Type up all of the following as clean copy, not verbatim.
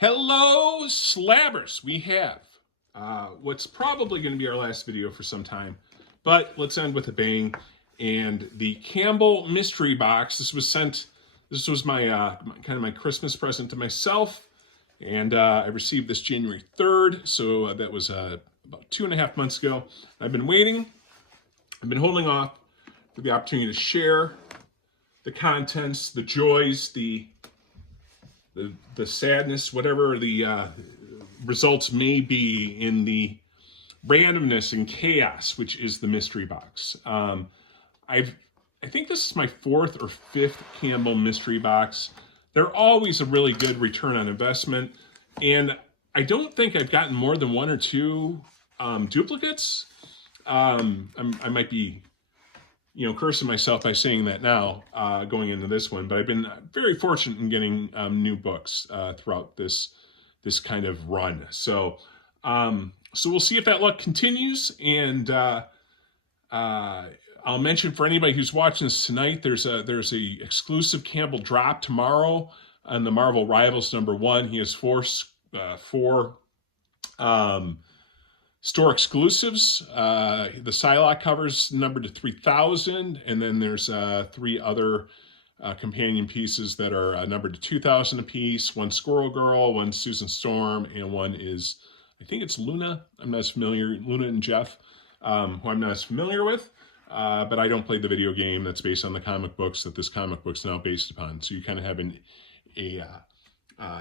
Hello, Slabbers. We have what's probably going to be our last video for some time, but let's end with a bang. And the Campbell mystery box. This was my kind of my Christmas present to myself, and I received this January 3rd, so that was about 2.5 months ago. I've been waiting. I've been holding off for the opportunity to share the contents, the joys, the sadness, whatever the results may be in the randomness and chaos, which is the mystery box. I think this is my 4th or 5th Campbell mystery box. They're always a really good return on investment, and I don't think I've gotten more than 1 or 2 duplicates. I might be cursing myself by saying that now, going into this one, but I've been very fortunate in getting new books throughout this kind of run. So we'll see if that luck continues. And I'll mention for anybody who's watching this tonight, there's a exclusive Campbell drop tomorrow on the Marvel Rivals #1. He has four store exclusives. The Psylocke covers numbered to 3,000, and then there's 3 other companion pieces that are numbered to 2,000 apiece. 1 Squirrel Girl, 1 Susan Storm, and 1 is, I think it's Luna. I'm not as familiar. Luna and Jeff, who I'm not as familiar with, but I don't play the video game that's based on the comic books that this comic book's now based upon. So you kind of have a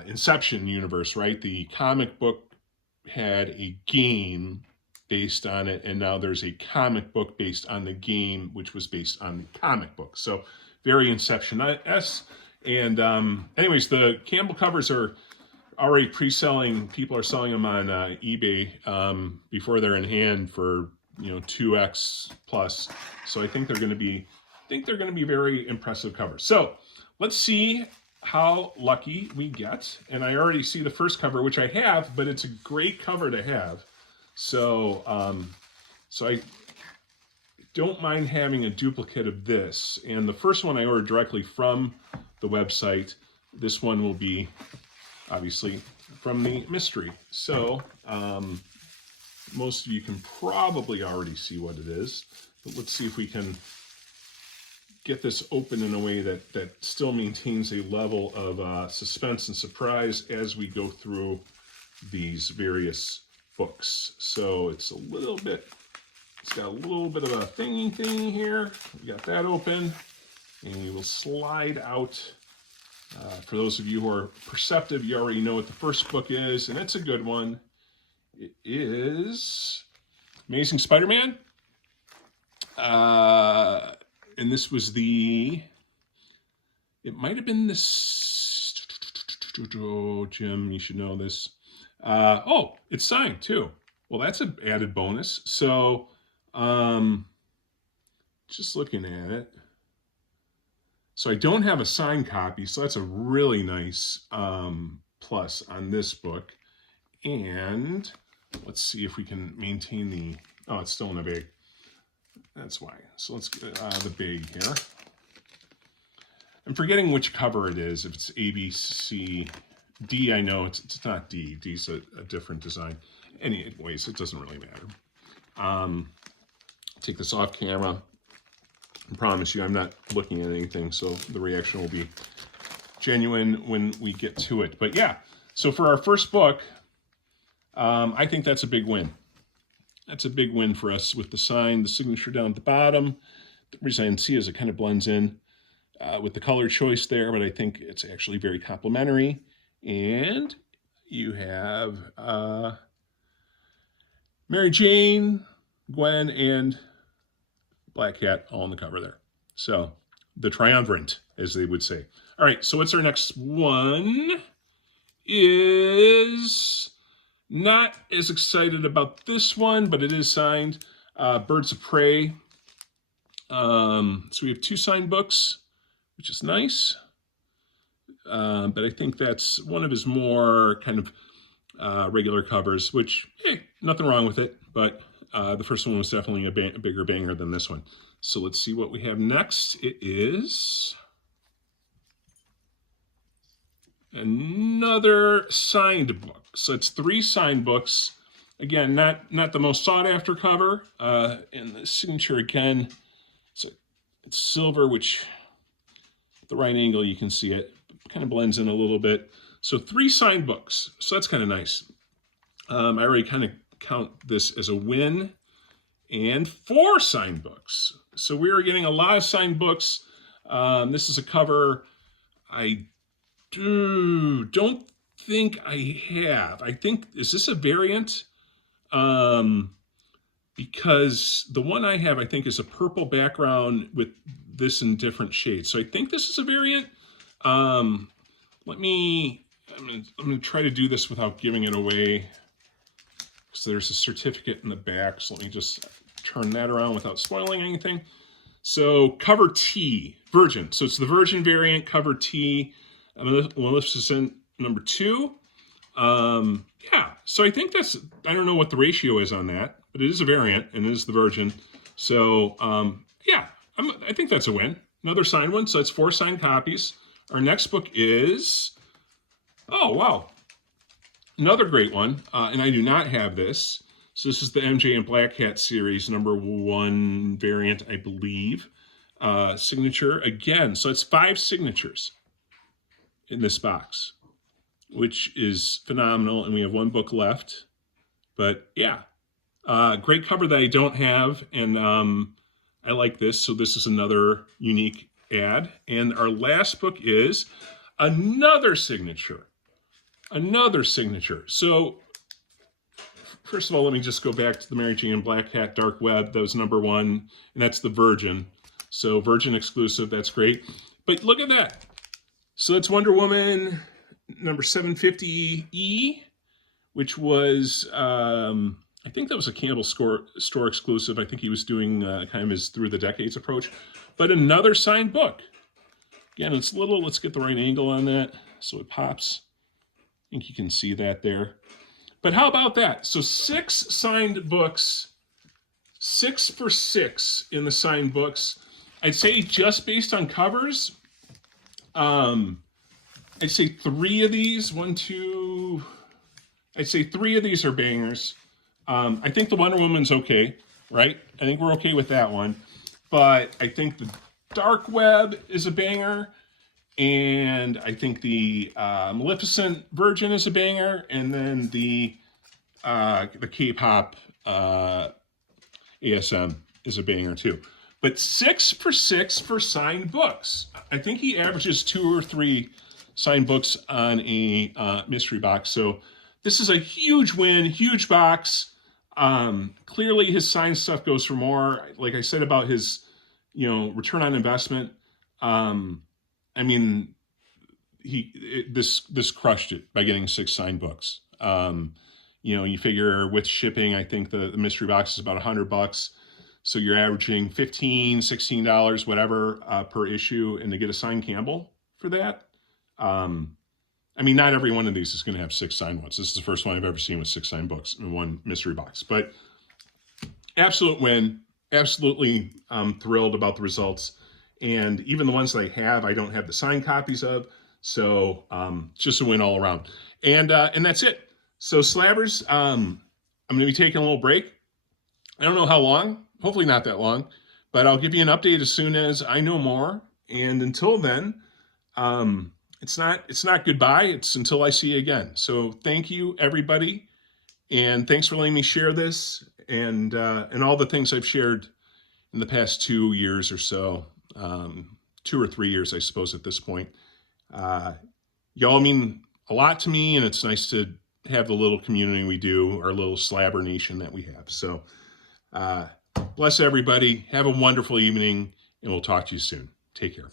Inception universe, right? The comic book had a game based on it, and now there's a comic book based on the game, which was based on the comic book. So very Inception-esque. And anyways, the Campbell covers are already pre-selling. People are selling them on eBay before they're in hand for 2x plus. So I think they're going to be very impressive covers. So let's see how lucky we get. And I already see the first cover, which I have, but it's a great cover to have. So so I don't mind having a duplicate of this. And the first one I ordered directly from the website. This one will be obviously from the mystery. So most of you can probably already see what it is, but let's see if we can get this open in a way that still maintains a level of suspense and surprise as we go through these various books. So it's got a little bit of a thingy thing here. We got that open, and we will slide out. For those of you who are perceptive, you already know what the first book is, and it's a good one. It is Amazing Spider-Man. And this was it might have been this, oh, Jim, you should know this. Oh, it's signed too. Well, that's an added bonus. So, just looking at it. So I don't have a signed copy, so that's a really nice plus on this book. And let's see if we can maintain oh, it's still in a bag. That's why. So let's get the bag here. I'm forgetting which cover it is. If it's A, B, C, D, I know it's not D. D's a different design. Anyways, it doesn't really matter. Take this off camera. I promise you I'm not looking at anything, so the reaction will be genuine when we get to it. But yeah, so for our first book, I think that's a big win. That's a big win for us with the sign, the signature down at the bottom. The reason I can see is it kind of blends in with the color choice there, but I think it's actually very complimentary. And you have Mary Jane, Gwen, and Black Cat all on the cover there. So the triumvirate, as they would say. All right, so what's our next one? Is not as excited about this one, but it is signed. Birds of Prey. So we have 2 signed books, which is nice. But I think that's one of his more kind of regular covers, which, hey, nothing wrong with it. But the first one was definitely a bigger banger than this one. So let's see what we have next. It is another signed book. So it's 3 signed books. Again, not the most sought after cover. And the signature again, it's silver, which at the right angle you can see it. Kind of blends in a little bit. So 3 signed books. So that's kind of nice. I already kind of count this as a win. And 4 signed books. So we are getting a lot of signed books. This is a cover I don't think I have. I think, is this a variant? Because the one I have, I think, is a purple background with this in different shades. So I think this is a variant. I'm gonna try to do this without giving it away. So there's a certificate in the back. So let me just turn that around without spoiling anything. So cover T, Virgin. So it's the Virgin variant, cover T, Maleficent number 2. Yeah, so I think that's, I don't know what the ratio is on that, but it is a variant and it is the Virgin. So yeah, I think that's a win. Another signed one, so it's 4 signed copies. Our next book is, oh wow, another great one, and I do not have this. So this is the MJ and Black Cat series, number 1 variant, I believe. Signature again, so it's 5 signatures in this box, which is phenomenal, and we have 1 book left. But yeah, great cover that I don't have, and I like this, so this is another unique ad. And our last book is another signature. Another signature. So first of all, let me just go back to the Mary Jane Black Hat Dark Web. That was number 1, and that's the Virgin. So Virgin exclusive, that's great. But look at that. So that's Wonder Woman number 750E, which was, I think that was a Campbell store exclusive. I think he was doing kind of his Through the Decades approach. But another signed book. Again, it's little, let's get the right angle on that so it pops. I think you can see that there. But how about that? So 6 signed books, 6 for 6 in the signed books. I'd say just based on covers, I'd say 3 of these, 1, 2, I'd say 3 of these are bangers. I think the Wonder Woman's okay, right? I think we're okay with that one. But I think the Dark Web is a banger. And I think the Maleficent Virgin is a banger. And then the K-pop ASM is a banger too. But 6 for 6 for signed books. I think he averages 2 or 3 signed books on a mystery box. So this is a huge win, huge box. Clearly his signed stuff goes for more. Like I said about his, return on investment. I mean, this crushed it by getting 6 signed books. You figure with shipping, I think the mystery box is about $100. So you're averaging $15, $16, whatever, per issue, and to get a signed Campbell for that. I mean, not every one of these is going to have 6 signed ones. This is the first one I've ever seen with 6 signed books in 1 mystery box. But absolute win. Absolutely thrilled about the results. And even the ones that I have, I don't have the signed copies of. So just a win all around. And that's it. So Slabbers, I'm going to be taking a little break. I don't know how long. Hopefully not that long. But I'll give you an update as soon as I know more. And until then, it's not goodbye. It's until I see you again. So thank you, everybody. And thanks for letting me share this and all the things I've shared in the past 2 years or so. 2 or 3 years, I suppose, at this point. Y'all mean a lot to me, and it's nice to have the little community we do, our little Slabber nation that we have. So bless everybody. Have a wonderful evening, and we'll talk to you soon. Take care.